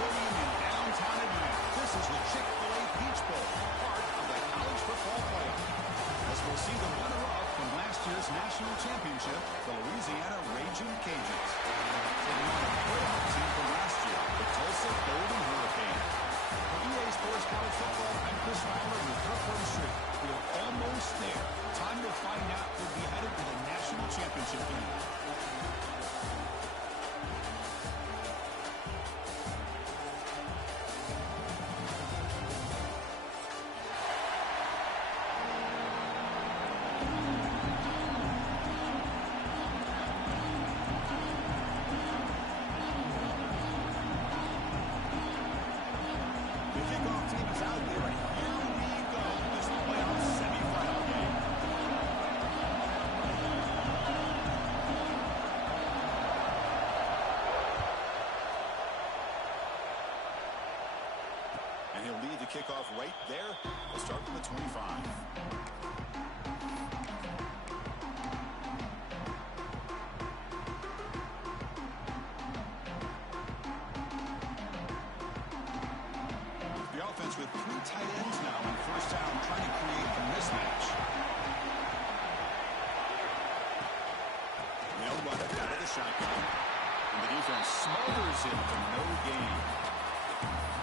Stadium in downtown Atlanta. This is the Chick-fil-A Peach Bowl, part of the college football playoff. As we'll see the runner-up from last year's national championship, the Louisiana Raging Cajuns. Taking on a playoff team from last year, the Tulsa Golden Hurricane. For EA Sports College Football, I'm Chris Fowler with Kirk Street. We're almost there. Time to find out who'll be headed to the national championship game. And he'll lead the kickoff right there. We'll start from the 25. The offense with 3 tight ends now on first down, trying to create a mismatch. They'll run it out of the shotgun. And the defense smothers it for no gain.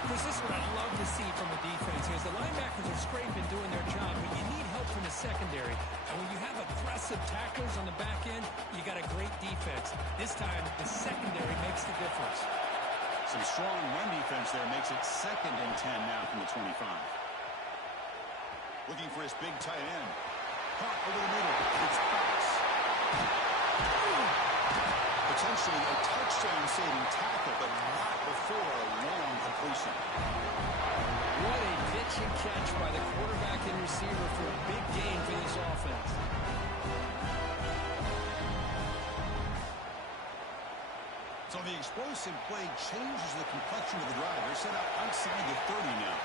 This is what I love to see from the defense. As the linebackers are scraping, doing their job, but you need help from the secondary. And when you have aggressive tacklers on the back end, you got a great defense. This time, the secondary makes the difference. Some strong run defense there makes it 2nd and 10 now from the 25. Looking for his big tight end. Caught over the middle. It's Fox. Potentially a touchdown-saving tackle, but not before a long completion. What a pitch and catch by the quarterback and receiver for a big gain for this offense. So the explosive play changes the complexion of the drive. They're set out outside the 30 now.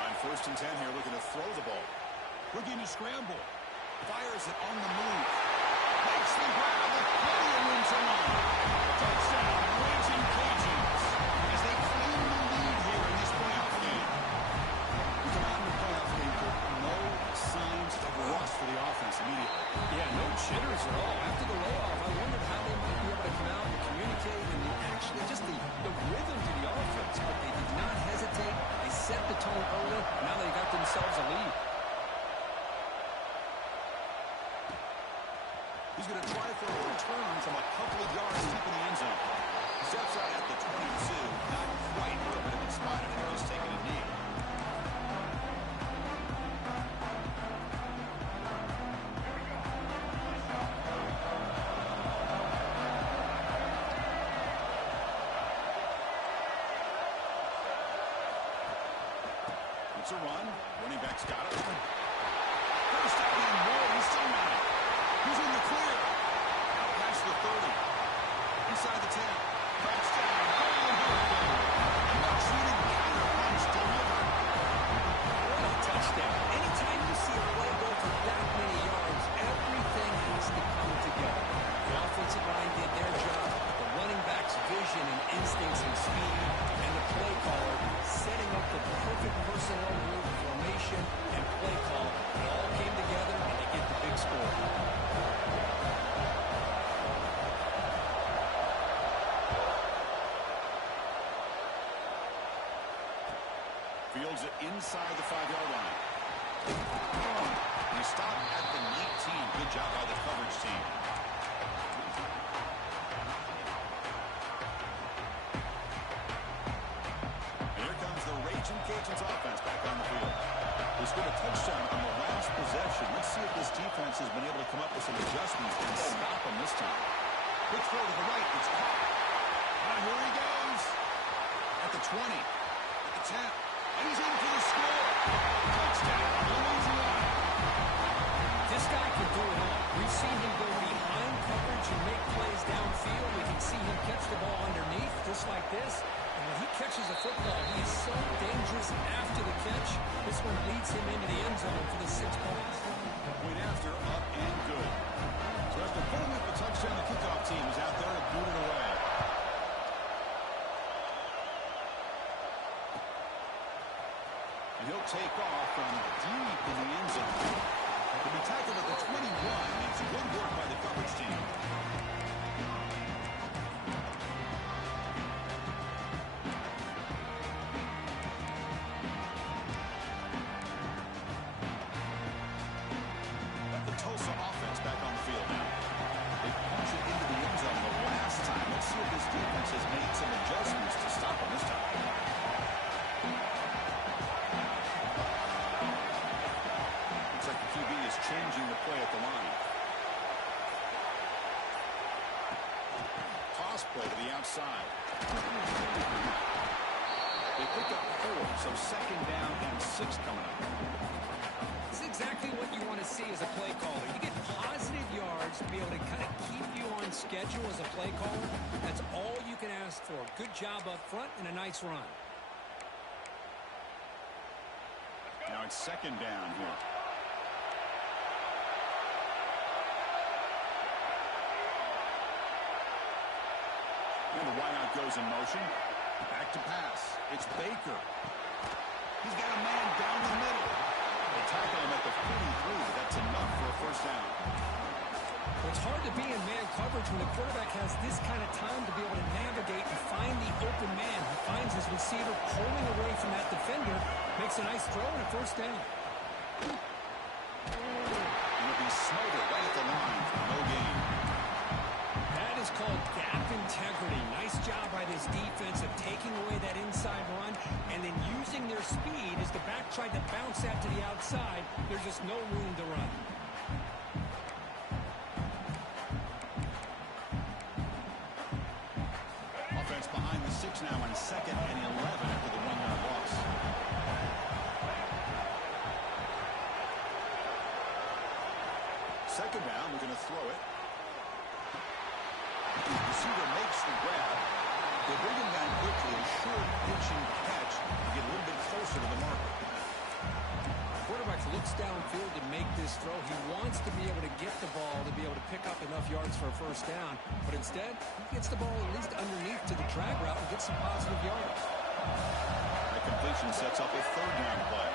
On 1st and 10 here, looking to throw the ball. Looking to scramble. Fires it on the move. Makes the grab with plenty of room to run. Touchdown, Raging Cajuns, as they claim the lead here in this playoff game. We come out in the playoff game with no signs of rust for the offense immediately. Yeah, no jitters at all. After the layoff, I wondered how they might be able to come out and communicate and actually just the rhythm to the offense. But they did not hesitate. They set the tone early. Now they got themselves a lead. He's going to try for a return from a couple of yards deep in the end zone. Steps out at the 22. Not quite where it would have been spotted if he was taking a knee. It's a run. Running back's got it. First down and more. He's still not it. He's in the clear. Out past the 30. Inside the 10. Touchdown. Golden Hurricane. A much-needed counter punch delivered. What a touchdown. Anytime you see a play go for that many yards, everything has to come together. The offensive line did their job. The running back's vision and instincts and speed. And the play caller setting up the perfect personnel group, formation, and play call. It all came together, and they get the big score. Fields it inside the 5-yard line. He stopped at the 19. Good job by the coverage team. And here comes the Raging Cajuns offense back on the field. They scored a touchdown on the last possession. Let's see if this defense has been able to come up with some adjustments and stop them this time. Quick throw to the right. It's caught. Now here he goes. At the 20. At the 10. And he's in for the score. Touchdown, Louisiana. This guy can do it all. We've seen him go behind coverage and make plays downfield. We can see him catch the ball underneath, just like this. And when he catches the football, he is so dangerous after the catch. This one leads him into the end zone for the 6 points. Point after, up and good. So after pulling up the pass play to the outside. They pick up 4, so second down and 6 coming up. It's exactly what you want to see as a play caller. You get positive yards to be able to kind of keep you on schedule as a play caller. That's all you can ask for. Good job up front and a nice run. Now it's second down here. And the wideout goes in motion. Back to pass. It's Baker. He's got a man down the middle. They tackle him at the 43, but that's enough for a first down. Well, it's hard to be in man coverage when the quarterback has this kind of time to be able to navigate and find the open man. He finds his receiver pulling away from that defender, makes a nice throw and a first down. It'll be Snyder right at the line for no gain. That is called gap integrity. Nice job by this defense of taking away that inside run and then using their speed as the back tried to bounce that to the outside. There's just no room to run. Offense behind the 6 now on second and 11 after the 1-yard loss. Second down, we're going to throw it. The receiver makes the grab. They bring him down quickly. A short pitching catch to get a little bit closer to the marker. Quarterback looks downfield to make this throw. He wants to be able to get the ball to be able to pick up enough yards for a first down. But instead, he gets the ball at least underneath to the drag route and gets some positive yards. That completion sets up a third down play.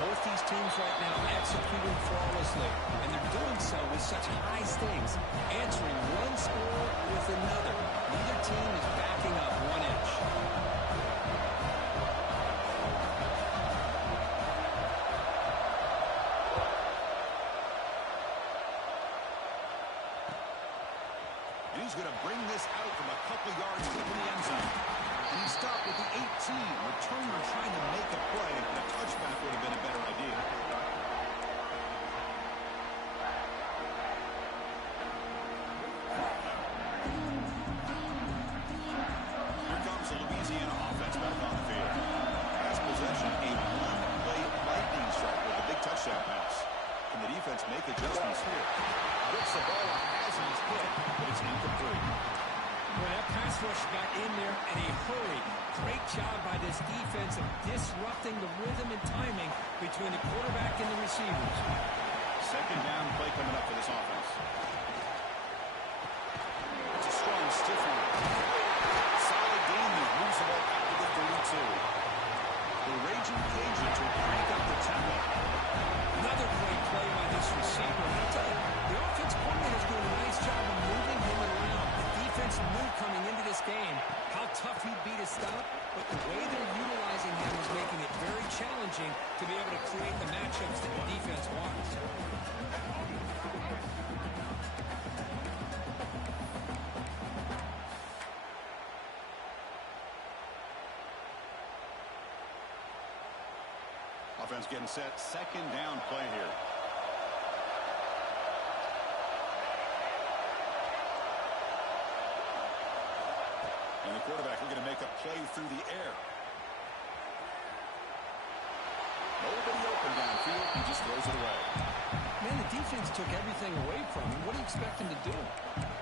Both these teams right now executing flawlessly, and they're doing so with such high stakes, answering one score with another. Neither team is backing up 1 inch. And he's going to bring this out from a couple yards in the end zone. And he stopped at the 18. Returner trying to make a play, and a touchback would have been a better idea. Here comes the Louisiana offense back on the field. Last possession, a one-play lightning strike with a big touchdown pass. Can the defense make adjustments here? Gets the ball as he's hit, but it's incomplete. Well, that pass rush got in there in a hurry. Great job by this defense of disrupting the rhythm and timing between the quarterback and the receivers. Second down play coming up for this offense. It's a strong, stiff one. Solid game that moves the ball out to the 32. The Raging Cajuns will crank up the tempo. Another great play by this receiver. And I'll tell you, the offense coordinator is doing a nice job of moving him around. The defense knew coming into this game how tough he'd be to stop, but the way they're utilizing him is making it very challenging to be able to create the matchups that the defense wants. Offense getting set. Second down play here. And the quarterback looking to make a play through the air. Nobody open downfield. He just throws it away. Man, the defense took everything away from him. What do you expect him to do?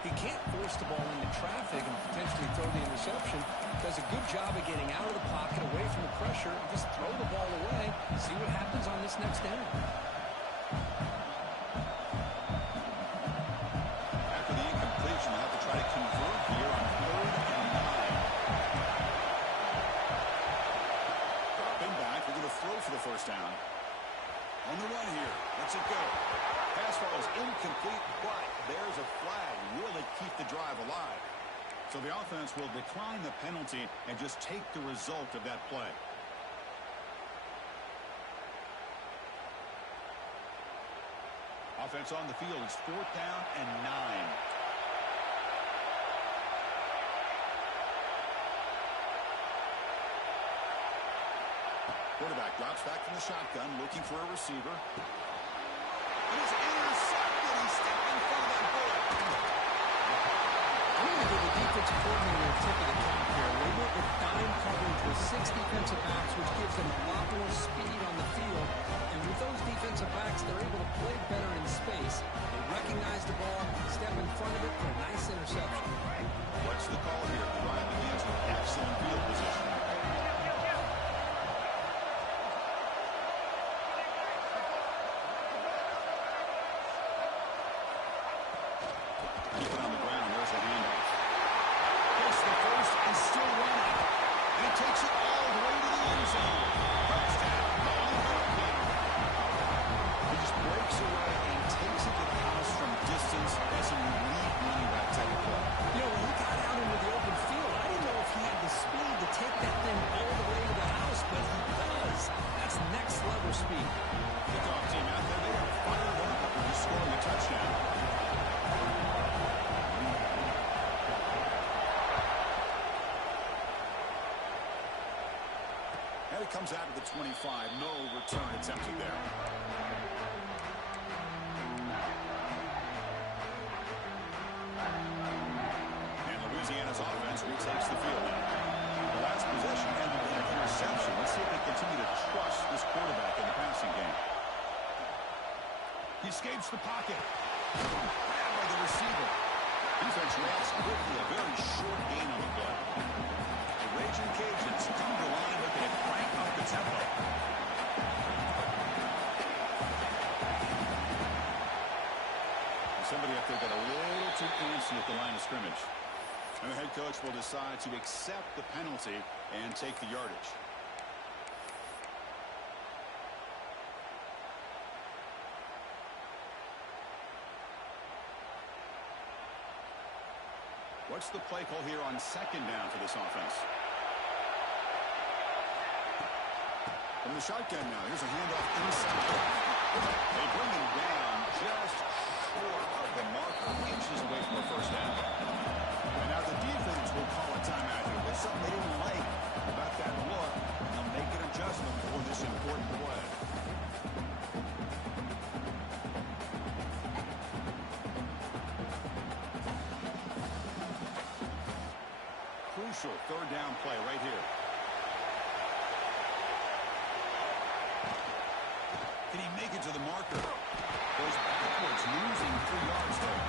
He can't force the ball into traffic and potentially throw the interception. Does a good job of getting out of the pocket, away from the pressure, and just throw the ball away. See what happens on this next down. After the incompletion, they'll have to try to convert here on 3rd and 9. Dropping back, we're going to throw for the first down. On the run here, lets it go. Pass ball is incomplete, but there's a flag. Will it keep the drive alive? So the offense will decline the penalty and just take the result of that play. offense on the field. It's 4th down and 9. Quarterback drops back from the shotgun, looking for a receiver. And it's intercepted. He stepped in front of that bullet. I'm going to give the defensive coordinator a tip of the cap here. They went with dime coverage with 6 defensive backs, which gives them a lot more speed on the field. And with those defensive backs, they're able to play better in space. They recognize the ball, step in front of it for a nice interception. What's the call here? The drive begins with excellent field position. Keep it on the ground. There's the handoff. Gets the first and still running. And he takes it all the way to the end zone. Touchdown. He just breaks away and takes it to the house from distance. That's an elite running back type of play. You know, when he got out into the open field, I didn't know if he had the speed to take that thing all the way to the house, but he does. That's next level speed. Kickoff team out there. They are fired up after he's scoring a touchdown. And it comes out of the 25. No return attempted there. And Louisiana's offense retakes the field now. The last possession ended in an interception. Let's see if they continue to trust this quarterback in the passing game. He escapes the pocket. Grabbed by the receiver. Defense reacts quickly. A very short gain on the play. The Raging Cajuns come to the line, looking to crank up the tempo. Somebody up there got a little too antsy at the line of scrimmage. And the head coach will decide to accept the penalty and take the yardage. What's the play call here on 2nd down for this offense? From the shotgun now, here's a handoff inside. They bring him down just short of the marker, inches away from a first down. And now the defense will call a timeout here. There's something they didn't like about that look, and they'll make an adjustment for this important play. Crucial 3rd down play right here. Can he make it to the marker? Goes backwards, losing 3 yards there.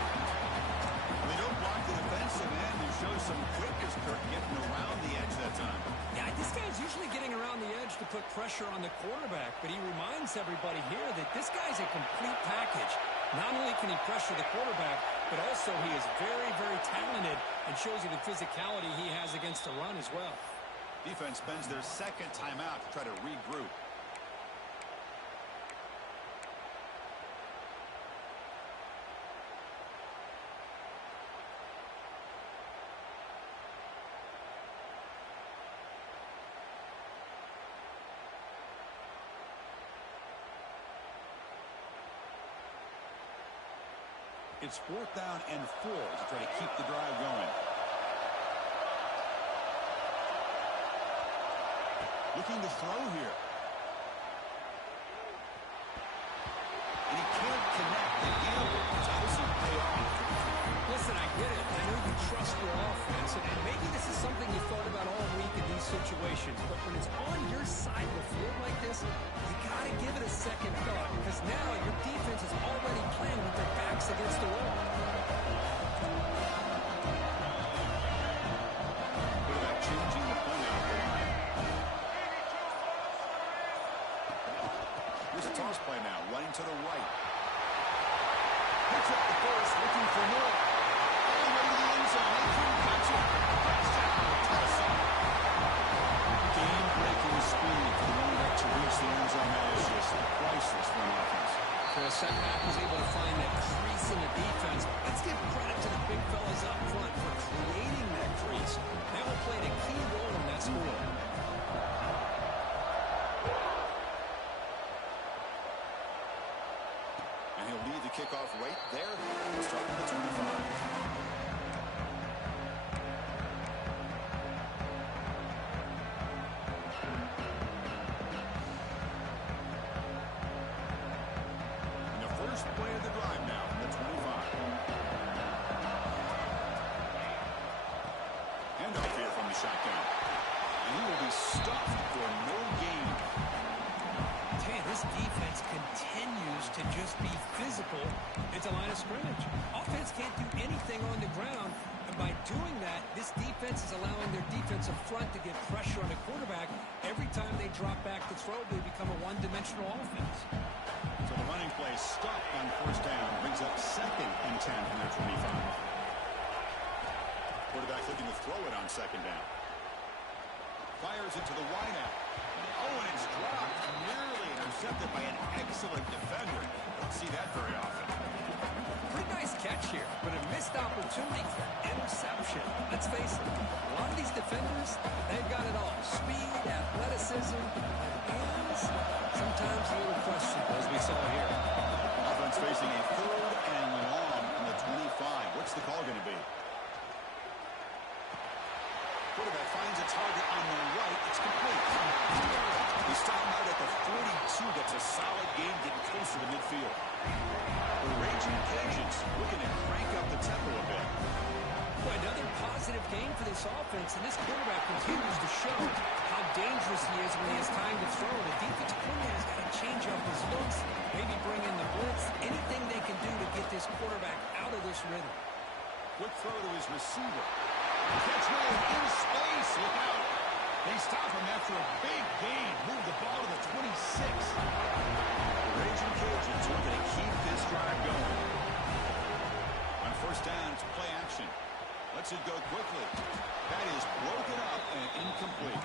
They don't block the defensive end and show some quickness, Kirk, getting around the edge that time. Yeah, this guy's usually getting around the edge to put pressure on the quarterback, but he reminds everybody here that this guy's a complete package. Not only can he pressure the quarterback, but also he is very, very talented and shows you the physicality he has against the run as well. Defense spends their 2nd timeout to try to regroup. It's 4th down and 4 to try to keep the drive going. Looking to throw here. And he can't connect. The gamble is obviously pay off. Listen, I get it. I know you trust your offense, and maybe this is something you thought about all week in these situations, but when it's on your side of the field like this, you got to give it a second thought, because now your defense is already playing with their backs against the wall. Quarterback changing the play out the line. Here's a toss play now, running to the right. Picks up the first, looking for more. All the way to the end zone. They couldn't catch it. Touchdown, Tulsa. Game-breaking speed for the running back to reach the end zone. That is just priceless for an offense. So a setback was able to find that crease in the defense. Let's give credit to the big fellas up front for creating that crease. That one played a key role in that score. And he'll lead the kickoff example, it's a line of scrimmage. Offense can't do anything on the ground, and by doing that, this defense is allowing their defensive front to get pressure on the quarterback. Every time they drop back to throw, they become a one-dimensional offense. So the running play stopped on first down. Brings up 2nd and 10 from their 25. Quarterback looking to throw it on 2nd down. Fires it to the wideout. Oh, and it's dropped. Nearly intercepted by an excellent defender. Don't see that very often. Pretty nice catch here, but a missed opportunity for interception. Let's face it, a lot of these defenders, they've got it all. Speed, athleticism, and sometimes a little questionable, as we saw here. Offense facing a 3rd and long from the 25. What's the call going to be? Quarterback finds a target on the right. It's complete. He stopped out at the 42. That's a solid game getting closer to midfield. The Raging Cajuns looking to crank up the tempo a bit. Boy, another positive game for this offense, and this quarterback continues to show how dangerous he is when he has time to throw. The defensive coordinator's got to change up his looks, maybe bring in the blitz, anything they can do to get this quarterback out of this rhythm. Quick throw to his receiver. Catch made in space. Look out. They stop him after a big gain. Move the ball to the 26. The Raging Cajuns looking to keep this drive going. On first down, it's play action. Lets it go quickly. That is broken up and incomplete.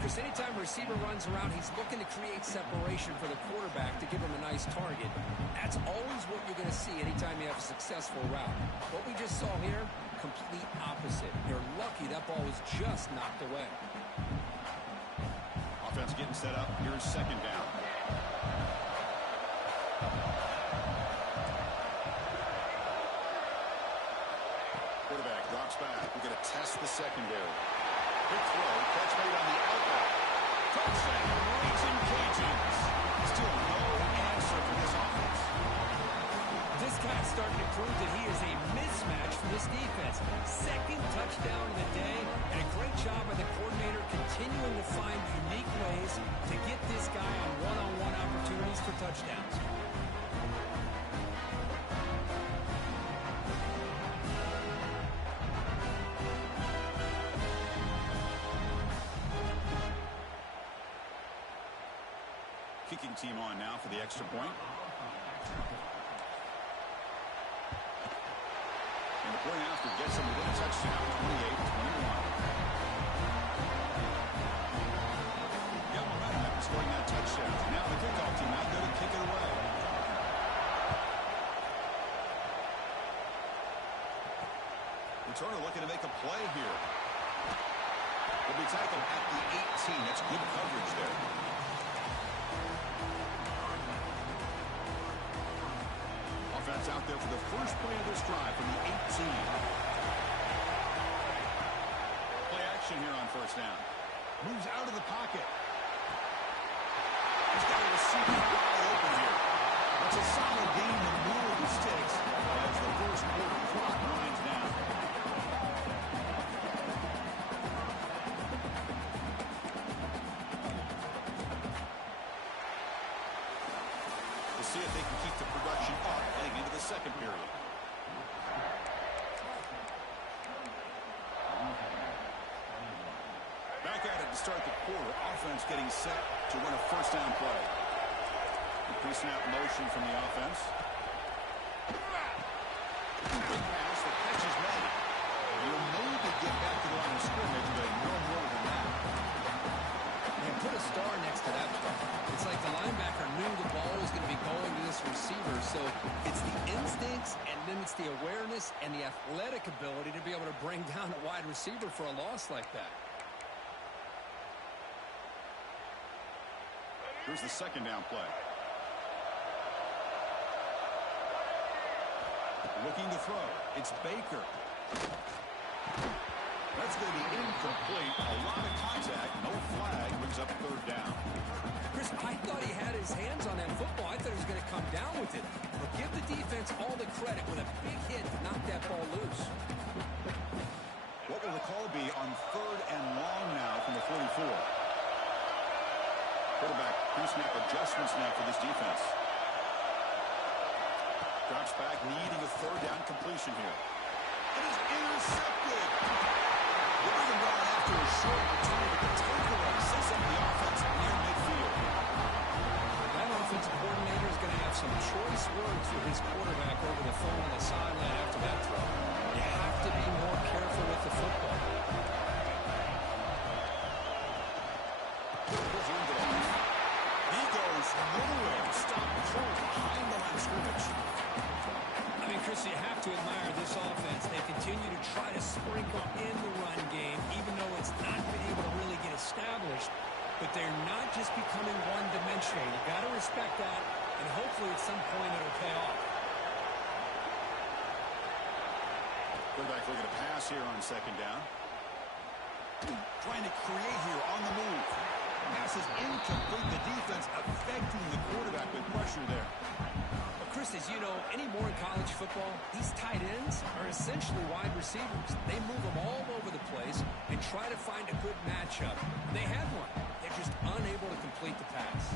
Chris, anytime a receiver runs around, he's looking to create separation for the quarterback to give him a nice target. That's always what you're going to see anytime you have a successful route. What we just saw here, complete opposite. They're lucky that ball was just knocked away. Offense getting set up. Here's 2nd down. Quarterback drops back. We're going to test the secondary. Quick throw. Catch made on the outlet. Touchdown. Raging Cajuns. Still no answer for this offense. This guy's starting to prove that he is a mismatch for this defense. 2nd touchdown of the day, and a great job by the coordinator continuing to find unique ways to get this guy on one-on-one opportunities for touchdowns. Kicking team on now for the extra point. And the point after gets him with a touchdown, 28-21. Got momentum after scoring that touchdown. Now the kickoff team out there to kick it away. Returner looking to make a play here. Will be tackled at the 18. That's good coverage there. Offense out there for the first play of this drive from the 18. Play action here on first down. Moves out of the pocket. He's got a receiver wide open here. That's a solid gain in the middle of the sticks as the first quarter clock winds down. We'll see if they can keep the production up heading into the second period. Back at it to start the quarter. Offense getting set to run a first down play. The pre-snap motion from the offense. Big pass. The catch is made. You'll maybe get back to the line of scrimmage, but no more than that. And put a star next to that play. It's like the linebacker knew the ball was going to be going to this receiver, so it's the instincts, and then it's the awareness and the athletic ability to be able to bring down a wide receiver for a loss like that. Here's the second down play. Looking to throw. It's Baker. That's going to be incomplete. A lot of contact. No flag. Brings up third down. Chris, I thought he had his hands on that football. I thought he was going to come down with it. But give the defense all the credit with a big hit to knock that ball loose. What will the call be on third and long now from the 44? Quarterback pre-snap adjustments now for this defense. Drops back, needing a third down completion here. It is intercepted. They're even going after a short return, but the takeaway sets up the offense near midfield. That offensive coordinator is going to have some choice words for his quarterback over the phone on the sideline after that throw. You have to be more careful with the football. He goes nowhere. Stop cold behind the line of scrimmage. I mean, Chris, you have to admire this offense. They continue to try to sprinkle in the run game, even though it's not been able to really get established. But they're not just becoming one-dimensional. You got to respect that, and hopefully at some point it'll pay off. Quarterback looking to pass here on second down. Trying to create here on the move. Pass is incomplete. The defense affecting the quarterback with pressure there. But Chris, as you know, anymore in college football, these tight ends are essentially wide receivers. They move them all over the place and try to find a good matchup. And they had one. They're just unable to complete the pass.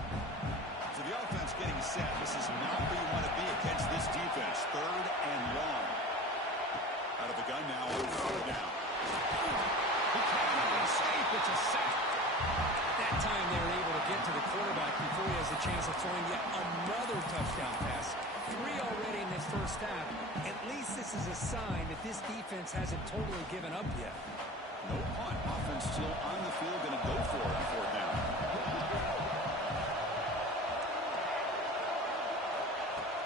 So the offense getting set. This is not where you want to be against this defense. Third and long. Out of the gun now on third down. He can't even escape. It's a sack. That time they were able to get to the quarterback before he has a chance of throwing yet another touchdown pass. 3 already in this first half. At least this is a sign that this defense hasn't totally given up yet. No punt. Offense still on the field, going to go for it on fourth down.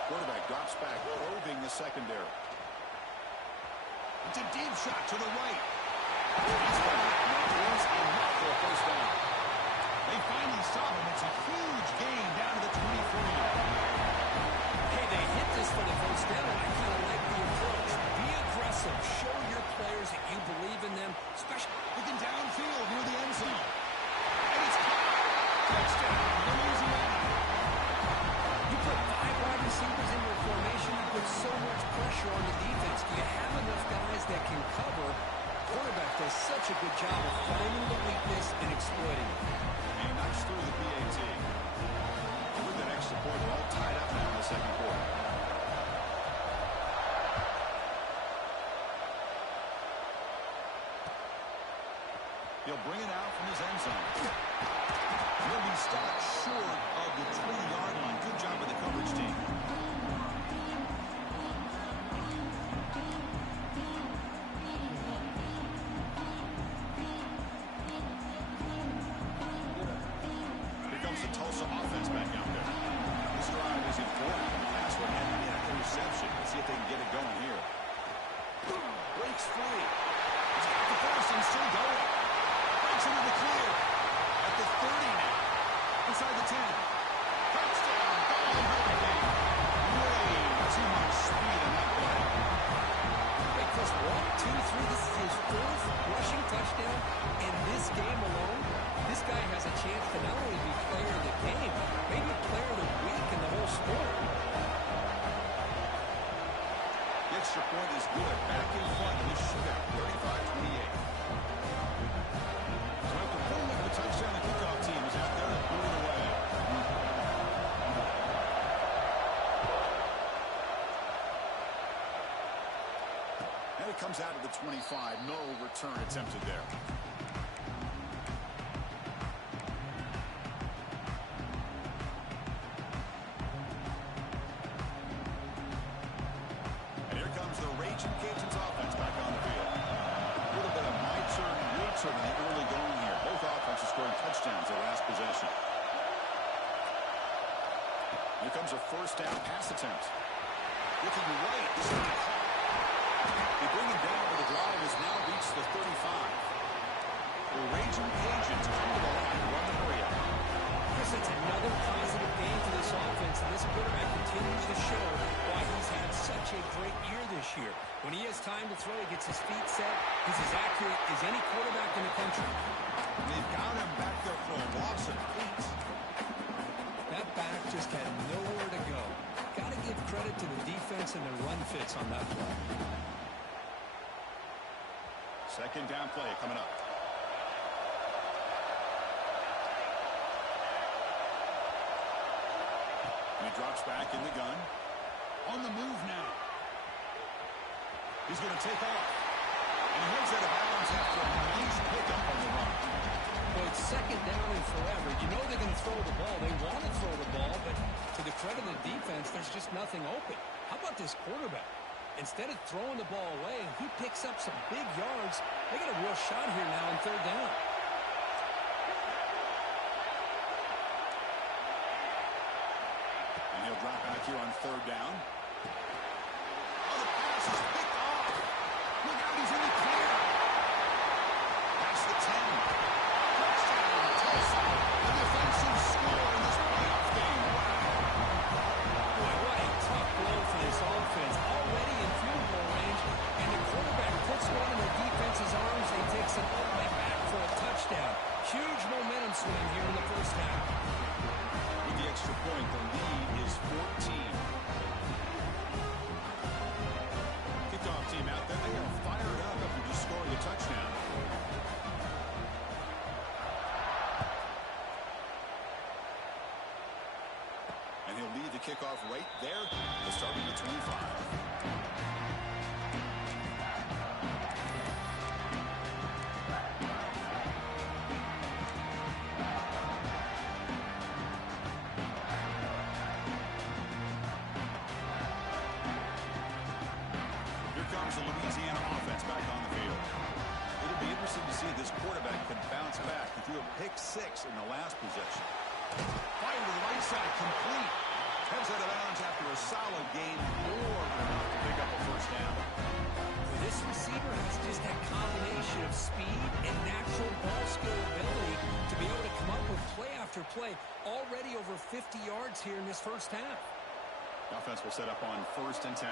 Quarterback drops back, probing the secondary. It's a deep shot to the right. He's got enough for a first down. They finally stop him. It's a huge gain down to the 23. Hey, they hit this for the first down, and I kind of like the approach. Be aggressive. Show your players that you believe in them, especially looking downfield near the end zone. And it's caught. Touchdown, Louisiana. You put 5 wide receivers in your formation, you put so much pressure on the defense. Do you have enough guys that can cover? Quarterback does such a good job of finding the weakness and exploiting it. And knocks through the PAT. With that extra point, all tied up now in the second quarter. He'll bring it out from his end zone. He'll be stopped short of the 20-yard line. Good job of the coverage team. Here comes the Tulsa offense back out there. This drive is important. The pass one had an interception. Let's see if they can get it going here. Breaks free. He's got the first and still going. Into the clear at the 30 now. Inside the 10. Touchdown. Ball Hurricane. Way too much speed in that play. Wait, Chris, 1, 2, 3. This is his 4th rushing touchdown. In this game alone, this guy has a chance to not only be player of the game, maybe player of the week in the whole sport. The extra point is good. Back in front of this shootout. 35-28. The touchdown, the kickoff team is out there and pulling away. And it comes out of the 25. No return attempted there. And here comes the Raging Cajuns offense back on the field. A little bit of my turn, your turn in the early going here. Both offenses scoring touchdowns their last possession. Here comes a first down pass attempt. Looking right. This is caught. They bring him down, but the drive has now reached the 35. The Raging Cajuns come to the line, run the hurry up. Chris, it's another positive game for this offense, and this quarterback continues to show why he's had such a great year this year. When he has time to throw, he gets his feet set. He's as accurate as any quarterback in the country. They've got him back there for a loss of feet. That back just had nowhere to go. Got to give credit to the defense and their run fits on that play. Second down play coming up. And he drops back in the gun. On the move now. He's going to take off. And he heads out of bounds after a nice pickup on the run. Well, it's second down and forever. You know they're going to throw the ball. They want to throw the ball, but to the credit of the defense, there's just nothing open. How about this quarterback? Instead of throwing the ball away, he picks up some big yards. They got a real shot here now on third down. And he'll drop back here on third down. Oh, the pass is picked off. Look out, he's in the clear. That's the 10. Touchdown, Tulsa. A defensive score in this playoff game. Wow. Boy, what a tough blow for this offense. Already in field goal range, and the quarterback puts one in the defense's arms. He takes it all the way back for a touchdown. Huge momentum swing here in the first half. With the extra point, the lead is 14. Kickoff team out there. They are fired up after just scoring a touchdown. And he'll lead the kickoff right there. They'll start at the 25. The Louisiana offense back on the field. It'll be interesting to see if this quarterback can bounce back. He threw a pick 6 in the last possession. Fire to the right side, complete. Heads out of bounds after a solid game, more than enough to pick up a first down. This receiver has just that combination of speed and natural ball skill ability to be able to come up with play after play. Already over 50 yards here in this first half. The offense will set up on 1st and 10.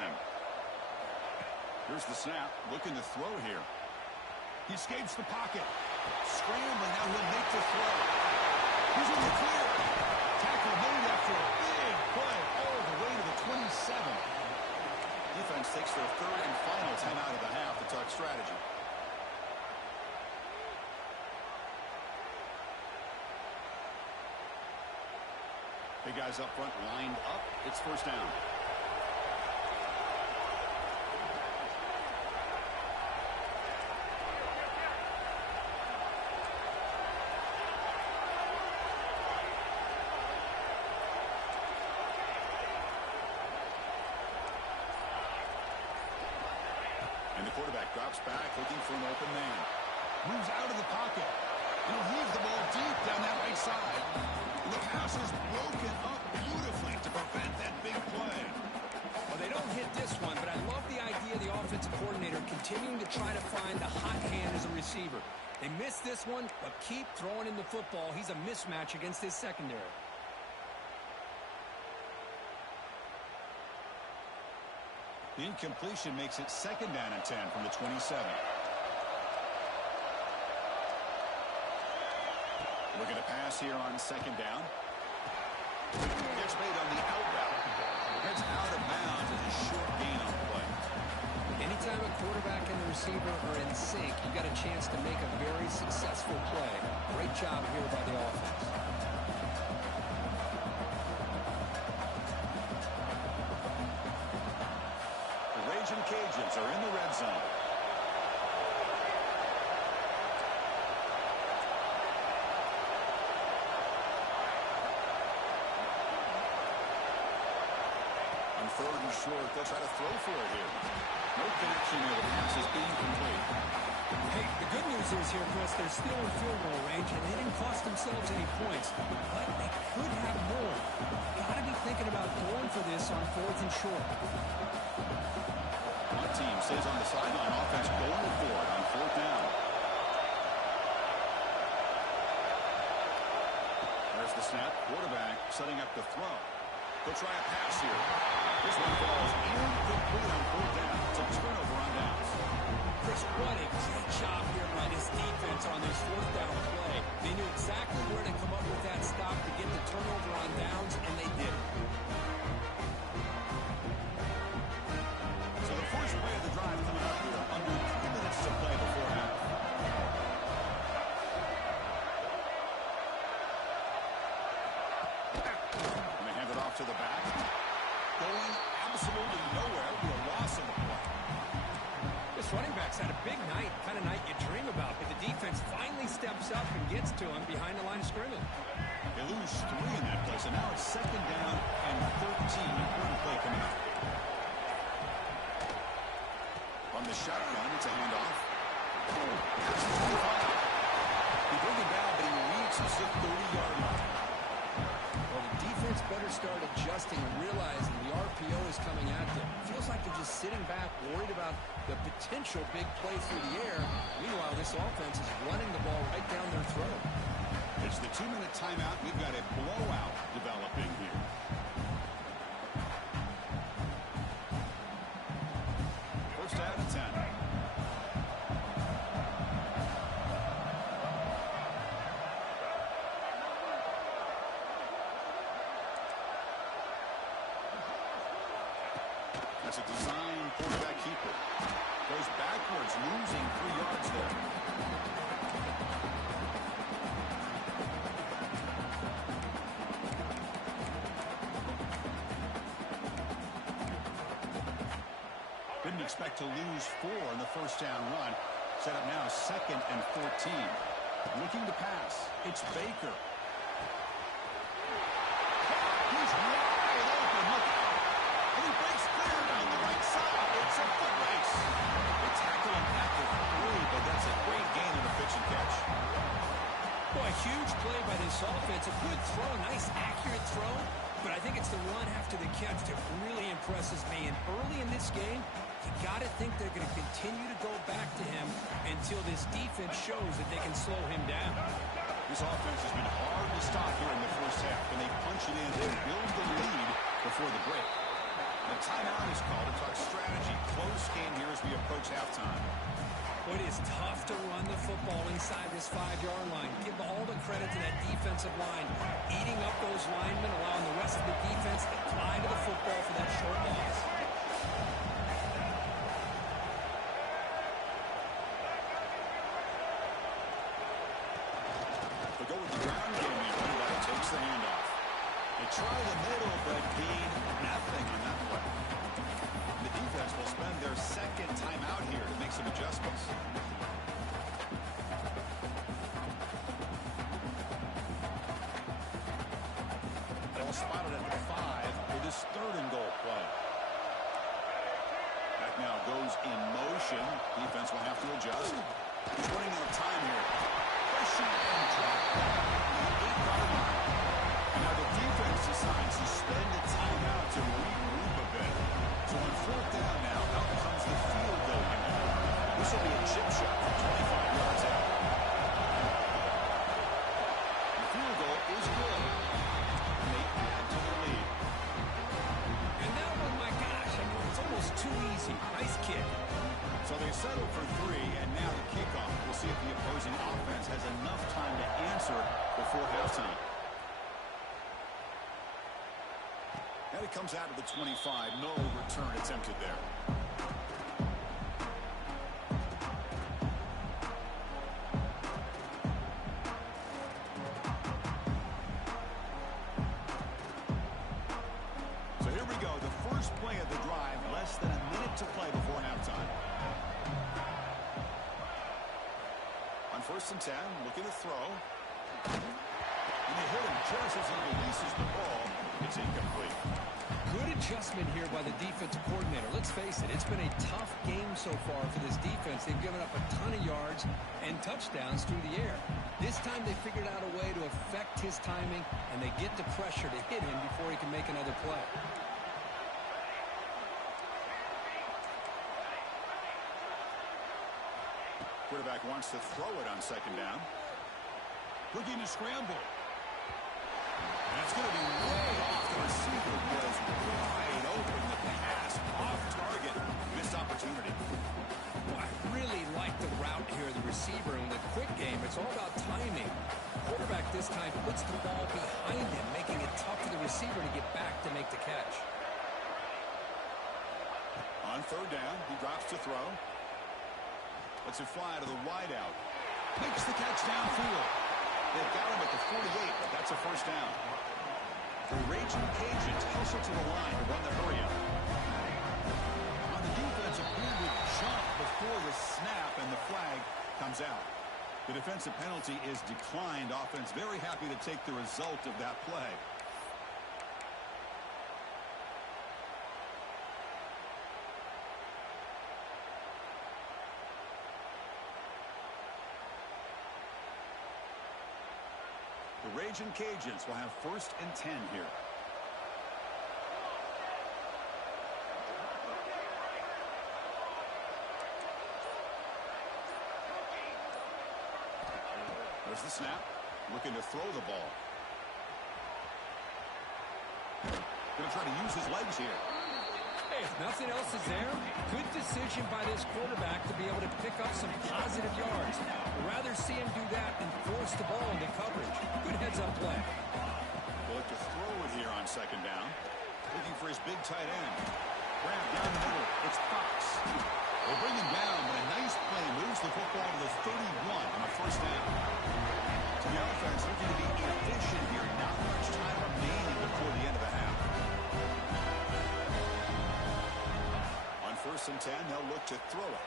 Here's the snap, looking to throw here. He escapes the pocket. Scrambling, now he'll make the throw. He's in the clear. Tackle made after a big play all the way to the 27. Defense takes their third and final timeout of the half to talk strategy. Big guys up front lined up. It's first down. Quarterback drops back, looking for an open man. Moves out of the pocket. He'll heave the ball deep down that right side. The pass is broken up beautifully to prevent that big play. Well, they don't hit this one, but I love the idea of the offensive coordinator continuing to try to find the hot hand as a receiver. They missed this one, but keep throwing in the football. He's a mismatch against his secondary. The incompletion makes it second down and 10 from the 27. Looking to pass here on second down. Gets made on the out route. Heads out of bounds as a short gain on the play. Anytime a quarterback and the receiver are in sync, you've got a chance to make a very successful play. Great job here by the offense. Cajuns are in the red zone. On third and short, they'll try to throw for it here. No connection here. The pass is incomplete. Hey, the good news is here, Chris, they're still in field goal range, and they didn't cost themselves any points. But they could have more. Got to be thinking about going for this on 4th and short. One team stays on the sideline. Offense going for it on 4th down. There's the snap. Quarterback setting up the throw. He'll try a pass here. This one falls incomplete on 4th down. It's a turnover on downs. Chris, what a great job here by this defense on this 4th down play. They knew exactly where to come up with that stop to get the turnover on downs, and they did it. So the first play of the drive coming up here. Under 3 minutes to play before half. And they hand it off to the back. Going absolutely quarterback's had a big night, kind of night you dream about, but the defense finally steps up and gets to him behind the line of scrimmage. They lose 3 in that play, so now it's 2nd down and 13. Important play coming up. On the shotgun, it's a handoff. He broke it down, but he reaches the 30-yard line. Well, the defense better start adjusting and realizing the RPO is coming at them. Feels like they're just sitting back, worried about the potential big play through the air. Meanwhile, this offense is running the ball right down their throat. It's the 2-minute timeout. We've got a blowout developing here. First down and 10. That's a design quarterback keeper. Goes backwards, losing 3 yards there. Didn't expect to lose 4 in the first down run. Set up now 2nd and 14. Looking to pass. It's Baker. He's wide open. Look out. And he breaks clear down the right side. It's a foot race. They tackle him at the 3, but that's a great gain in the pitch and catch. Boy, a huge play by this offense. A good throw, nice accurate throw. But I think it's the run after the catch that really impresses me. And early in this game, you got to think they're going to continue to go back to him until this defense shows that they can slow him down. This offense has been hard to stop here in the first half, and they punch it in and build the lead before the break. The timeout is called to talk strategy. Close game here as we approach halftime. It is tough to run the football inside this 5-yard line. Give all the credit to that defensive line, eating up those linemen, allowing the rest of the defense to fly to the football for that short loss. They go with the ground game here. That takes the handoff. They try the middle, but gain nothing on that play. The defense will spend their 2nd timeout here to make some adjustments. Ball spotted at the 5 for this 3rd and goal play. Back now goes in motion. Defense will have to adjust. He's running out of time here. Pressure and drop back at the 8-yard line. And now the defense decides to spend a timeout to regroup a bit. So on 4th down now, out comes the field goal unit. This will be a chip shot from 25 yards out. The field goal is good. And they add to the lead. And that one, my gosh, I mean, it's almost too easy. Nice kick. So they settle for 3, and now the kickoff. We'll see if the opposing offense has enough time to answer before halftime. And it comes out of the 25. No return attempted there. So here we go. The first play of the drive. Less than a minute to play before halftime. On 1st and 10, looking to throw. And they hit him just as he releases the ball. It's incomplete. Good adjustment here by the defensive coordinator. Let's face it, it's been a tough game so far for this defense. They've given up a ton of yards and touchdowns through the air. This time they figured out a way to affect his timing, and they get the pressure to hit him before he can make another play. Quarterback wants to throw it on 2nd down. Looking to scramble. And it's going to be way off. The receiver was wide open. The pass off target. Missed opportunity. Well, I really like the route here, the receiver. In the quick game, it's all about timing. Quarterback this time puts the ball behind him, making it tough for the receiver to get back to make the catch. On 3rd down, he drops to throw. Lets it fly to the wideout. Makes the catch downfield. They've got him at the 48, but that's a 1st down. The Raging Cajuns Tulsa to the line to run the hurry up. On the defense appeared to jump before the snap, and the flag comes out. The defensive penalty is declined. Offense very happy to take the result of that play. The Raging Cajuns will have 1st and 10 here. There's the snap. Looking to throw the ball. Going to try to use his legs here. Hey, if nothing else is there, good decision by this quarterback to be able to pick up some positive yards. I'd rather see him do that than force the ball into coverage. Good heads-up play. We'll look to throw it here on 2nd down. Looking for his big tight end. Grab down the middle. It's Fox. They bring him down, but a nice play moves the football to the 31 on a 1st down. So the offense looking to be efficient here. Not much time remaining before the end of the half. On 1st and 10, they'll look to throw it.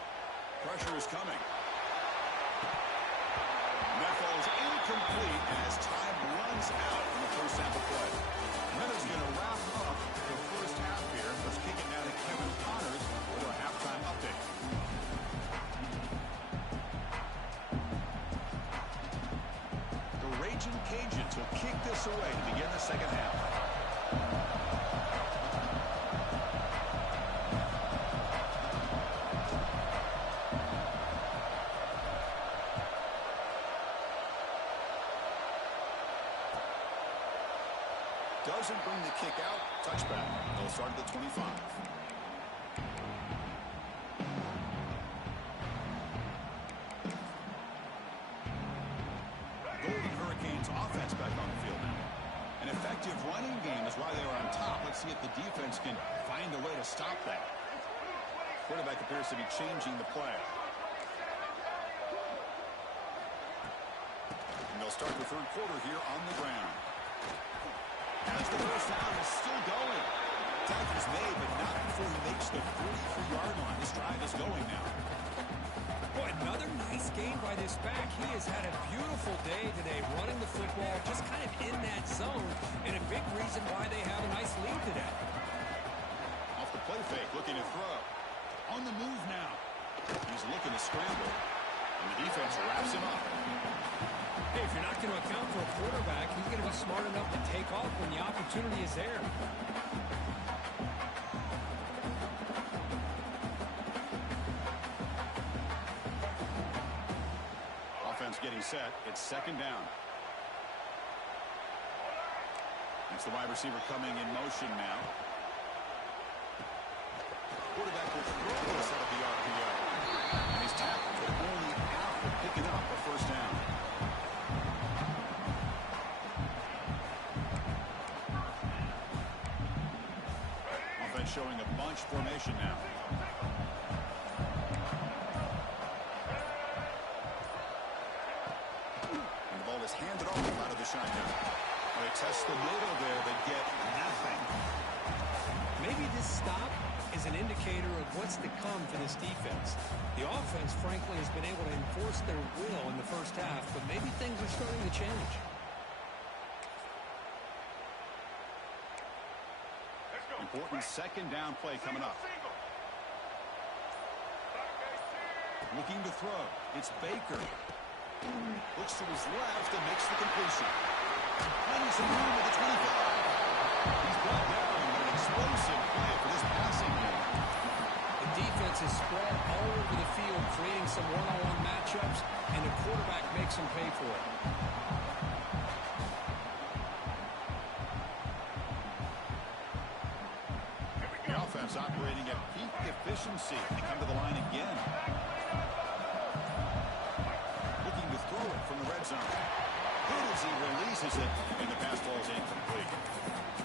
Pressure is coming. And that falls incomplete as time runs out in the 1st half of play. That is going to wrap up the 1st half here. Let's kick it now to Kevin Connors with our halftime update. The Raging Cajuns will kick this away to begin the 2nd half. Doesn't bring the kick out. Touchback. They'll start at the 25. Golden Hurricanes offense back on the field now. An effective running game is why they were on top. Let's see if the defense can find a way to stop that. Quarterback appears to be changing the play. And they'll start the 3rd quarter here on the ground. As the 1st down is still going. Tackle is made, but not before he makes the 43-yard line. This drive is going now. Boy, another nice game by this back. He has had a beautiful day today running the football, just kind of in that zone, and a big reason why they have a nice lead today. Off the play fake, looking to throw. On the move now. He's looking to scramble, and the defense wraps him up. Hey, if you're not going to account for a quarterback, he's going to be smart enough to take off when the opportunity is there. Offense getting set. It's 2nd down. It's the wide receiver coming in motion now. Quarterback will throw this out of the RPO. And he's tackled, but only after picking up a 1st down. Showing a bunch formation now. And the ball is handed off out of the shotgun. They test the middle there, but get nothing. Maybe this stop is an indicator of what's to come for this defense. The offense, frankly, has been able to enforce their will in the 1st half, but maybe things are starting to change. Important 2nd down play coming up. Looking to throw. It's Baker. Looks to his left and makes the completion. Finding some room at the 25. He's brought down an explosive play for this passing game. The defense is spread all over the field, creating some one-on-one matchups, and the quarterback makes them pay for it. Operating at peak efficiency. They come to the line again. Looking to throw it from the red zone. Good as he releases it, and the pass ball is incomplete.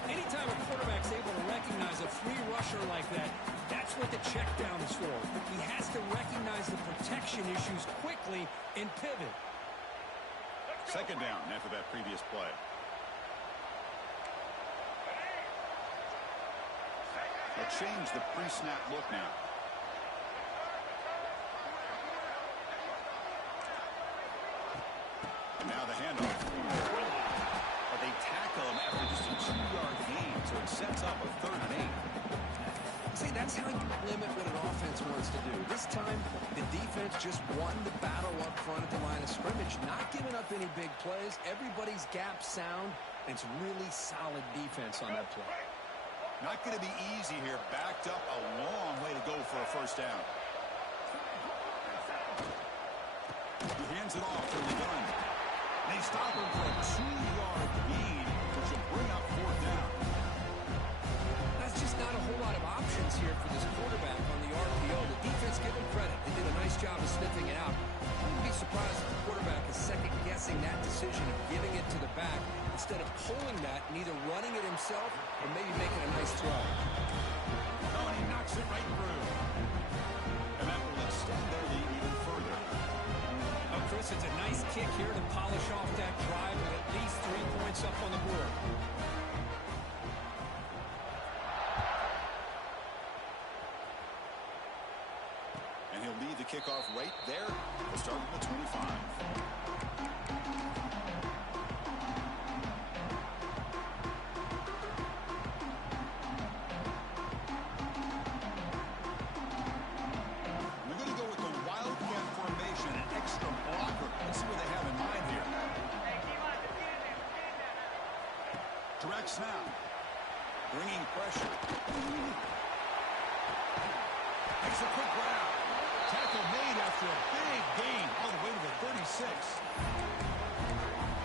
Anytime a quarterback's able to recognize a free rusher like that, that's what the check down is for. He has to recognize the protection issues quickly and pivot. 2nd down after that previous play. They'll change the pre-snap look now. That's how you limit what an offense wants to do. This time, the defense just won the battle up front at the line of scrimmage, not giving up any big plays. Everybody's gap sound. It's really solid defense on that play. Not going to be easy here. Backed up a long way to go for a first down. He hands it off from the gun. They stop him for a 2-yard gain, which will bring up fourth down. That's just not a whole lot of options here for this quarterback on the RPO. The defense, give him credit. They did a nice job of sniffing it out. I wouldn't be surprised if the quarterback is second-guessing that decision of giving it to the back instead of pulling that and either running it himself or maybe making a nice throw. Oh, and he knocks it right through. And that will extend their lead even further. Oh, Chris, it's a nice kick here to polish off that drive with at least 3 points up on the board. And he'll lead the kickoff right there. We'll start at the 25. Direct snap. Bringing pressure. Makes a quick grab. Tackle made after a big gain all the way to the 36.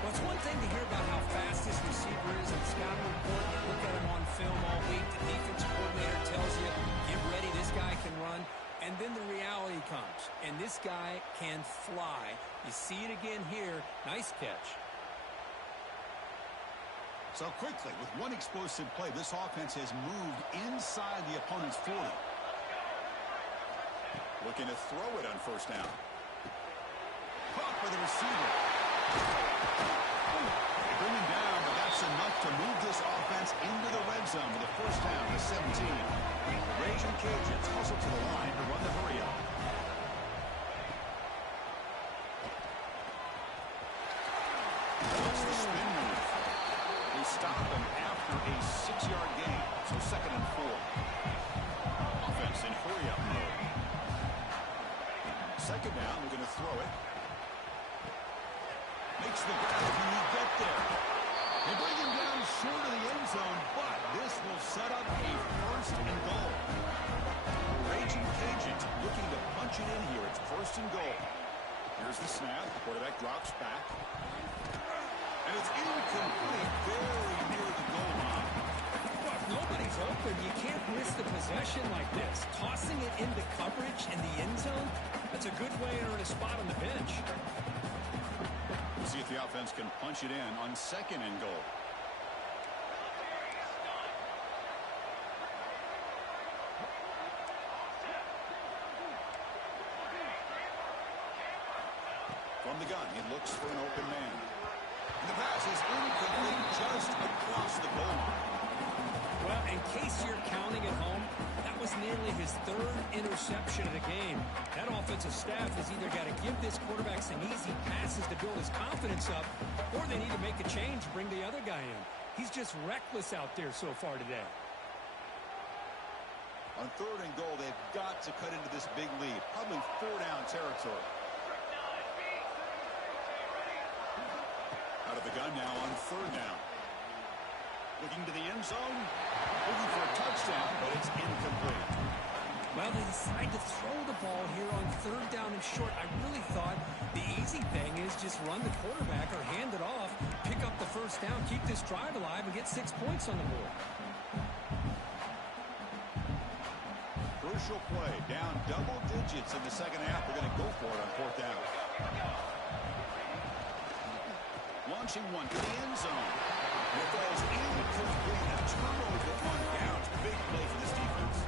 Well, it's one thing to hear about how fast this receiver is in scouting report. You look at him on film all week. The defense coordinator tells you, get ready, this guy can run. And then the reality comes. And this guy can fly. You see it again here. Nice catch. So quickly, with one explosive play, this offense has moved inside the opponent's 40. Looking to throw it on first down. Caught by the receiver. They bring him down, but that's enough to move this offense into the red zone with a first down to 17. The Raging Cajuns hustle to the line to run the hurry-up. What's the spin move? They stop him after a 6-yard gain, so 2nd and 4. Offense in hurry-up mode. 2nd down, we're going to throw it. Makes the grab. Can he get there? They bring him down short of the end zone, but this will set up a 1st and goal. Raging Cajuns looking to punch it in here. It's 1st and goal. Here's the snap. The quarterback drops back. And it's incomplete, very near the goal line. Well, if nobody's open, you can't miss the possession like this. Tossing it into coverage in the end zone, that's a good way to earn a spot on the bench. We'll see if the offense can punch it in on 2nd and goal. From the gun, he looks for an open man. The pass is incomplete just across the goal line. Well, in case you're counting at home, that was nearly his 3rd interception of the game. That offensive staff has either got to give this quarterback some easy passes to build his confidence up, or they need to make a change to bring the other guy in. He's just reckless out there so far today. On 3rd and goal, they've got to cut into this big lead. Probably 4-down territory. Out of the gun now on 3rd down. Looking to the end zone. Looking for a touchdown, but it's incomplete. Well, they decide to throw the ball here on 3rd down and short. I really thought the easy thing is just run the quarterback or hand it off, pick up the 1st down, keep this drive alive, and get 6 points on the board. Crucial play. Down double digits in the 2nd half. They're going to go for it on 4th down. Launching one to the end zone. And it falls incomplete. A turnover on downs. Big play for this defense.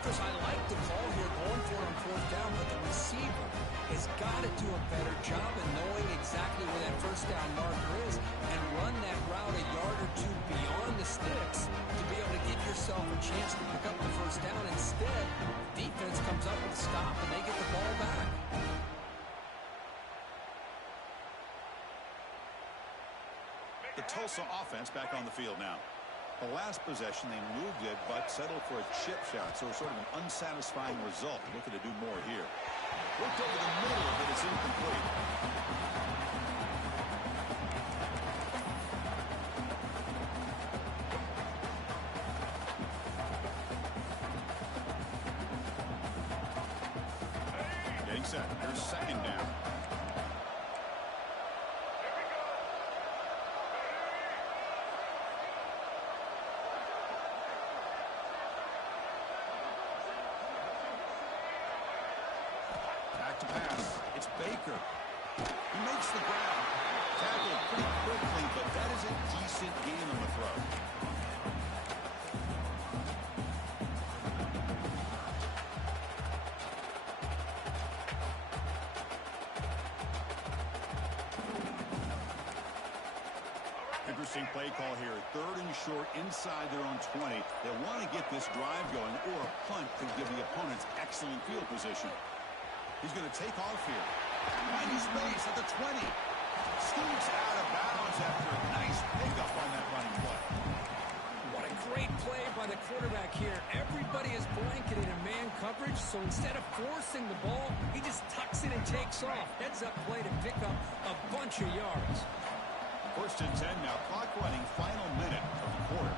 Chris, I like the call here going for it on 4th down, but the receiver has got to do a better job of knowing exactly where that 1st down marker is and run that route a yard or 2 beyond the sticks to be able to give yourself a chance to pick up the 1st down. Instead, defense comes up with a stop and they get the ball back. The Tulsa offense back on the field now. The last possession, they moved it, but settled for a chip shot, so sort of an unsatisfying result. Looking to do more here. Worked over the middle, but it's incomplete. Getting set. Here's second down. To pass. It's Baker. He makes the grab. Tackled pretty quickly, but that is a decent gain on the throw. Interesting play call here. 3rd and short inside their own 20. They want to get this drive going, or a punt could give the opponents excellent field position. He's going to take off here. Finding space at the 20. Scoots out of bounds after a nice pickup on that running play. What a great play by the quarterback here. Everybody is blanketed in man coverage, so instead of forcing the ball, he just tucks it and takes off. Heads up play to pick up a bunch of yards. 1st and 10 now. Clock running. Final minute of the quarter.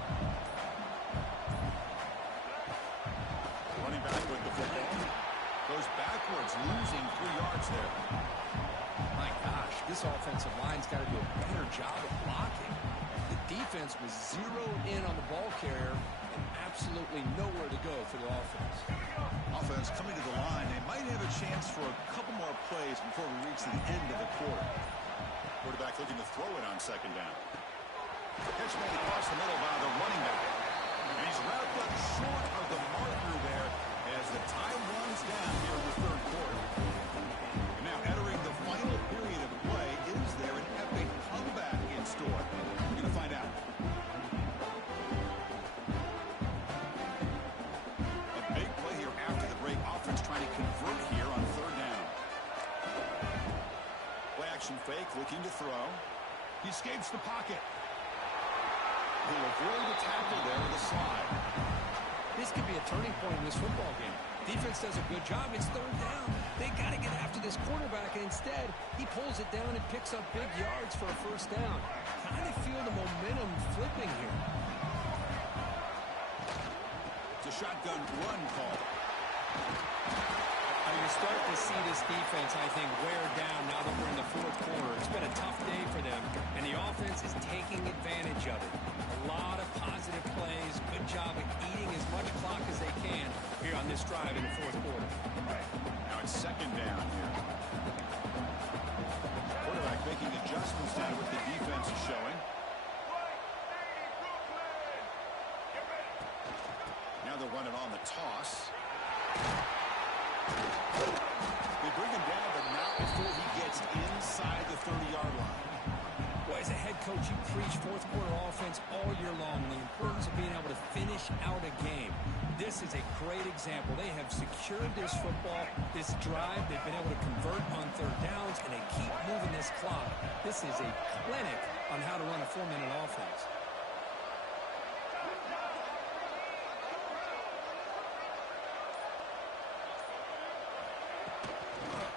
Running back with the football. Goes backwards, losing 3 yards there. My gosh, this offensive line's got to do a better job of blocking. The defense was zeroed in on the ball carrier and absolutely nowhere to go for the offense. Offense coming to the line. They might have a chance for a couple more plays before we reach the end of the quarter. Quarterback looking to throw it on 2nd down. Catch made across the middle by the running back. And he's wrapped up short of the marker there as the time runs down here in the 3rd quarter. And now entering the final period of play, is there an epic comeback in store? We're going to find out. A big play here after the break. Offense trying to convert here on 3rd down. Play action fake, looking to throw. He escapes the pocket. He'll avoid the tackle there with a slide. This could be a turning point in this football game. Defense does a good job. It's 3rd down. They got to get after this quarterback, and instead, he pulls it down and picks up big yards for a 1st down. Kind of feel the momentum flipping here. It's a shotgun run call. You're starting to see this defense, I think, wear down now that we're in the 4th quarter. It's been a tough day for them, and the offense is taking advantage of it. A lot of positive plays. Good job of eating as much clock as they can here on this drive in the 4th quarter. Now it's 2nd down here. Quarterback making adjustments down to what the defense is showing. Now they'll run it on the toss. They bring him down, but not before he gets inside the 30-yard line. Well, as a head coach, you preach 4th quarter offense all year long, and the importance of being able to finish out a game. This is a great example. They have secured this football, this drive. They've been able to convert on 3rd downs, and they keep moving this clock. This is a clinic on how to run a 4-minute offense.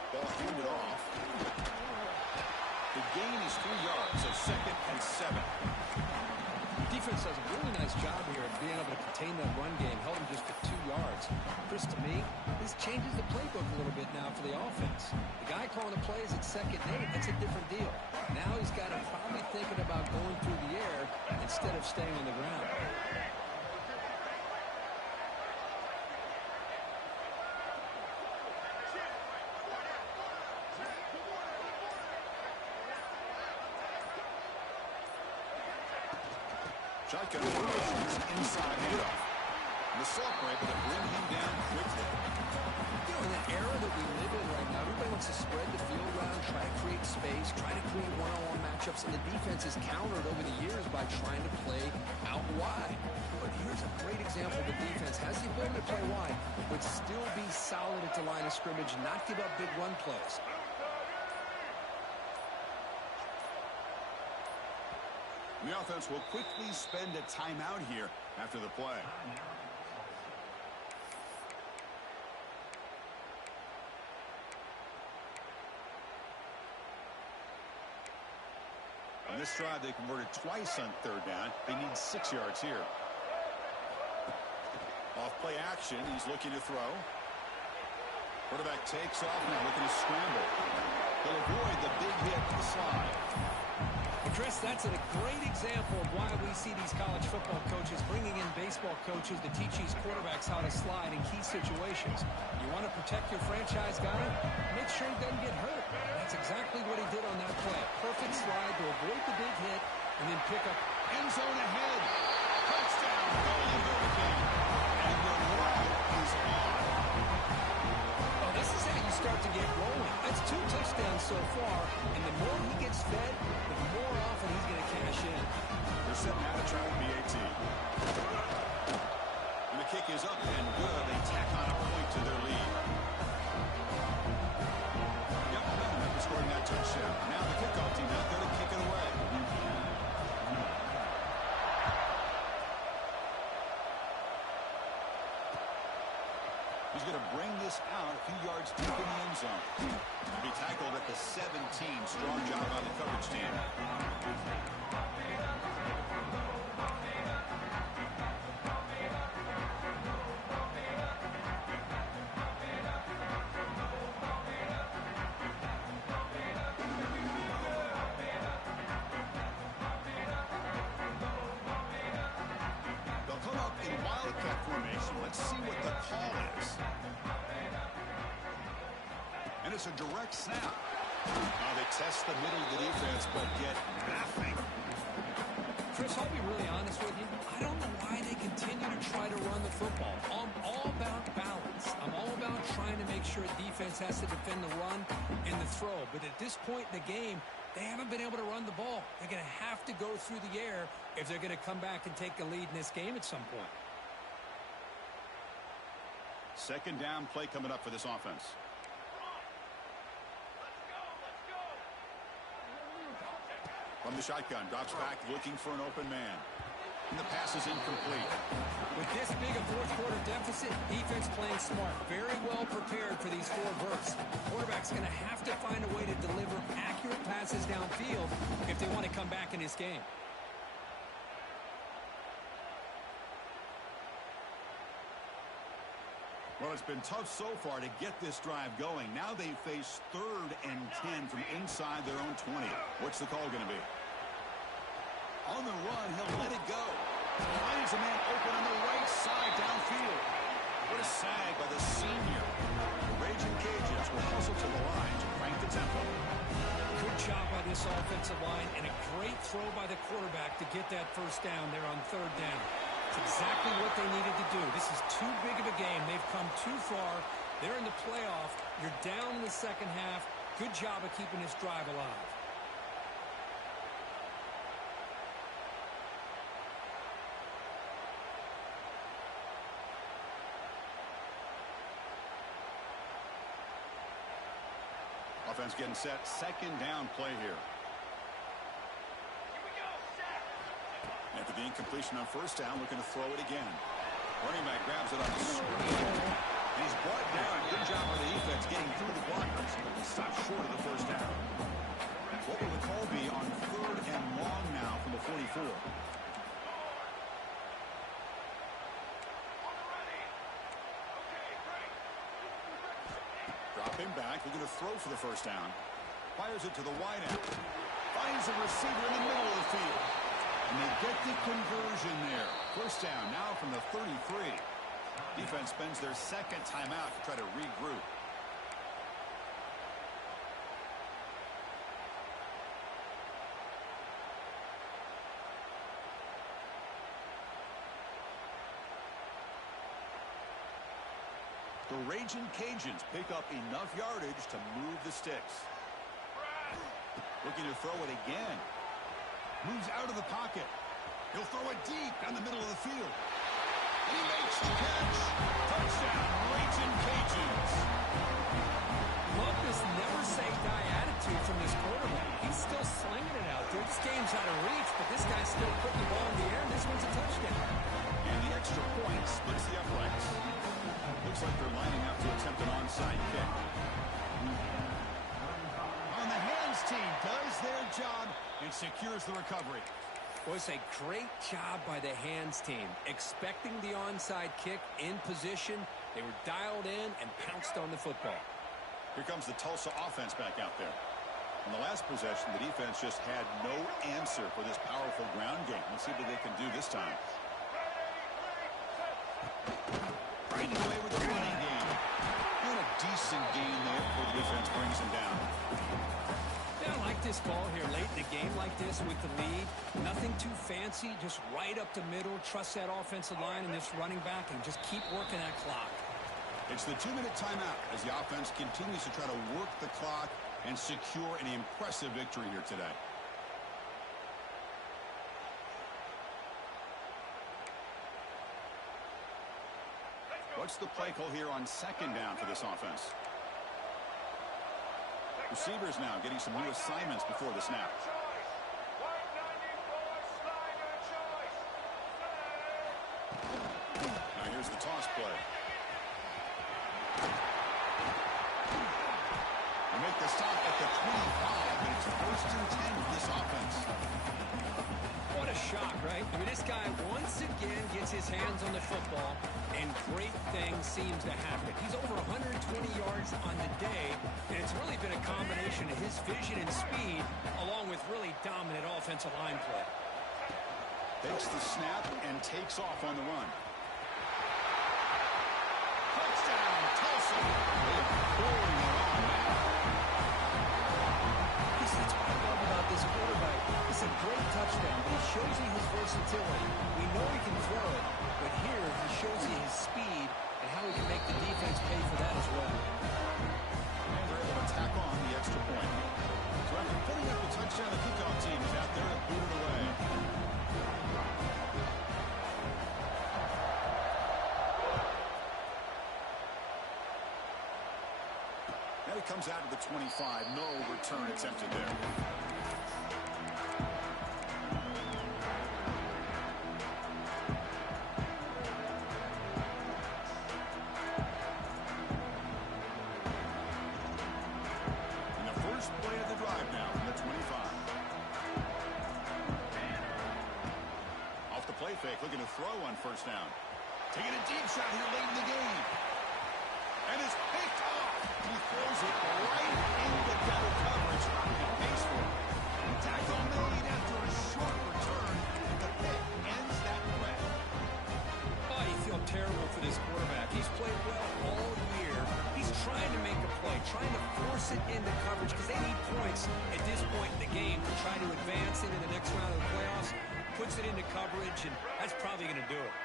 Ball handed off. The gain is 3 yards, so 2nd and 7. Defense does a really nice job here of being able to contain that run game, held him just for 2 yards. Chris, to me, this changes the playbook a little bit now for the offense. The guy calling the plays at 2nd and 8, that's a different deal. Now he's got him probably thinking about going through the air instead of staying on the ground. Shotgun inside handoff. The Sultan able to bring him down quickly. You know, in the era that we live in right now, everybody wants to spread the field around, try to create space, try to create one-on-one matchups, and the defense is countered over the years by trying to play out wide. But here's a great example. The defense has the ability to play wide, but still be solid at the line of scrimmage, not give up big run plays. The offense will quickly spend a timeout here after the play. On this drive, they converted twice on third down. They need 6 yards here. Off play action. He's looking to throw. Quarterback takes off now, looking to scramble. He'll avoid the big hit on the slide. Well, Chris, that's a great example of why we see these college football coaches bringing in baseball coaches to teach these quarterbacks how to slide in key situations. You want to protect your franchise guy? Make sure he doesn't get hurt. That's exactly what he did on that play. Perfect slide to avoid the big hit and then pick up End zone ahead. Touchdown, Golden Hurricane. And the route is on. Oh, this is how you start to get rolling. That's 2 touchdowns so far, and the more he gets fed, the more often he's going to cash in. They're setting out to try the BAT. And the kick is up and good. They tack on a point to their lead. Got momentum after scoring that touchdown. Now the kickoff team out there to kick it away. He's going to bring this out a few yards deep in the end zone. He'll be tackled at the 17. Strong job on the coverage team. They'll come up in wildcat formation. Let's see what the call is. And it's a direct snap. Now they test the middle of the defense, but get nothing. Chris, I'll be really honest with you. I don't know why they continue to try to run the football. I'm all about balance. I'm all about trying to make sure defense has to defend the run and the throw. But at this point in the game, they haven't been able to run the ball. They're going to have to go through the air if they're going to come back and take the lead in this game at some point. Second down play coming up for this offense. From the shotgun, drops back looking for an open man. And the pass is incomplete. With this big a fourth-quarter deficit, defense playing smart. Very well prepared for these 4 verts. Quarterback's going to have to find a way to deliver accurate passes downfield if they want to come back in this game. Well, it's been tough so far to get this drive going. Now they face 3rd and 10 from inside their own 20. What's the call going to be? On the run, he'll let it go. Finds a man open on the right side downfield. What a sag by the senior. The Raging Cajuns will hustle to the line to crank the tempo. Good job by this offensive line and a great throw by the quarterback to get that first down there on 3rd down. It's exactly what they needed to do. This is too big of a game. They've come too far. They're in the playoff. You're down in the second half. Good job of keeping this drive alive. Offense getting set. Second down play here. After the incompletion on first down, looking to throw it again. Running back grabs it on the screen. And he's brought down. Good job by the defense getting through the blockers. He stopped short of the first down. What will the call be on 3rd and long now from the 44? Drop him back. Looking to throw for the first down. Fires it to the wide end. Finds a receiver in the middle of the field. And they get the conversion there. First down now from the 33. Defense spends their second timeout to try to regroup. The Raging Cajuns pick up enough yardage to move the sticks. Looking to throw it again. Moves out of the pocket. He'll throw it deep down the middle of the field. And he makes the catch. Touchdown, Raging Cajuns. Love this never-say-die attitude from this quarterback. He's still slinging it out there. This game's out of reach, but this guy's still putting the ball in the air, and this one's a touchdown. And the extra point splits the uprights. Looks like they're lining up to attempt an onside kick. On the hands team does their job and secures the recovery. Was a great job by the hands team. Expecting the onside kick in position, they were dialed in and pounced on the football. Here comes the Tulsa offense back out there. In the last possession, the defense just had no answer for this powerful ground game. Let's see what they can do this time. Right away with the running game. And a decent gain there before the defense brings him down. Yeah, I like this call here late in the game like this with the lead. Nothing too fancy, just right up the middle. Trust that offensive line and this running back and just keep working that clock. It's the 2-minute timeout as the offense continues to try to work the clock and secure an impressive victory here today. What's the play call here on second down for this offense? Receivers now getting some new assignments before the snap. Now here's the toss play. They make the stop at the 25, and it's first and 10 for this offense. What a shock, right? I mean, this guy once again gets his hands on the football, and great things seems to happen. He's over 120 yards on the day, and it's really been a combination of his vision and speed, along with really dominant offensive line play. Takes the snap and takes off on the run. Touchdown, Tulsa. Pouring it on now. That's what I love about this quarterback. It's a great touchdown, but he shows you his versatility. We know he can throw it, but here he shows you his speed and how he can make the defense pay for that as well. And they're able to tack on the extra point. So after putting up the touchdown, the kickoff team is out there to boot it away. Now he comes out to the 25. No return attempted there. Play of the drive now from the 25. Off the play fake, looking to throw on first down. Taking a deep shot here late in the game. And it's picked off. He throws it right into double coverage and pays for it. Tackle made after a short return, and the pick ends that play. Oh, you feel terrible for this quarterback. He's played well all year. He's trying to make a play, trying to force it into coverage because they need points at this point in the game to try to advance into the next round of the playoffs. Puts it into coverage, and that's probably going to do it.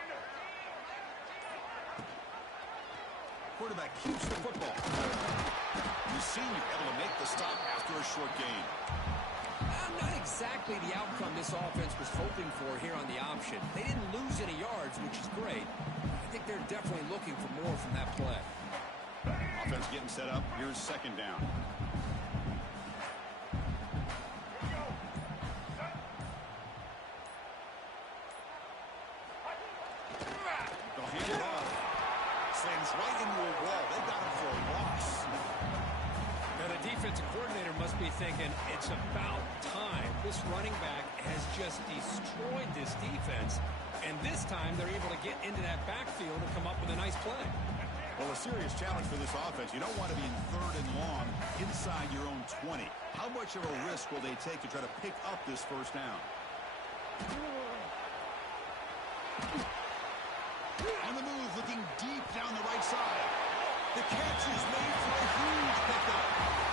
Quarterback keeps the football. The senior able to make the stop after a short gain. Not exactly the outcome this offense was hoping for here on the option. They didn't lose any yards, which is great. I think they're definitely looking for more from that play. Offense getting set up. Here's second down. They'll hand it off. Slams right into a wall. They got him for a loss. Now the defensive coordinator must be thinking it's about time. This running back has just destroyed this defense, and this time they're able to get into that backfield and come up with a nice play. Well, a serious challenge for this offense. You don't want to be in third and long inside your own 20. How much of a risk will they take to try to pick up this first down? On the move, looking deep down the right side. The catch is made for a huge pickup.